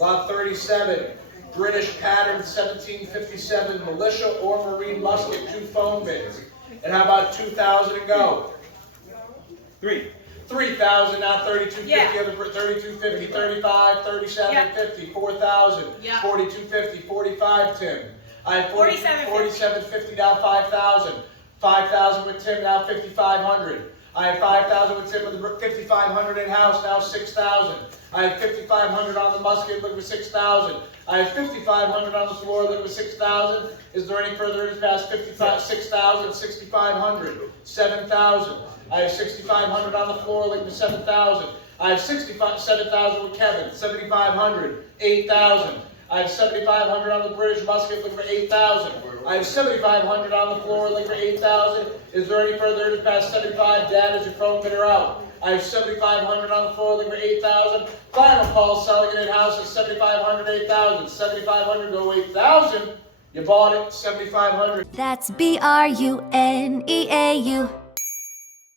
Lot 37, British pattern 1757 Militia or Marine Musket, 2 foam bins. And how about 2,000 and go? 3,000, now 3250, Yeah. 3250, 35, 3750, 4,000, 4250, 45, Tim. I have 4750, now 5,000. 5,000 with Tim, now 5,500. I have 5,000 with Tim with the 5,500 in house, now 6,000. I have 5,500 on the musket, looking for 6,000. I have 5,500 on the floor, looking for 6,000. Is there any further in past 6,000, 6,500, 7,000. I have 6,500 on the floor, looking for 7,000. I have 7,000 with Kevin, 7,500, 8,000. I have 7,500 on the British musket, looking for 8,000. I have 7,500 on the floor, looking for 8,000. Is there any further to pass 75? Dad, is your phone bidder out? I have 7,500 on the floor, looking for 8,000. Final call, selling it in-house at 7,500, 8,000. 7,500, go 8,000. You bought it, 7,500. That's BRUNEAU.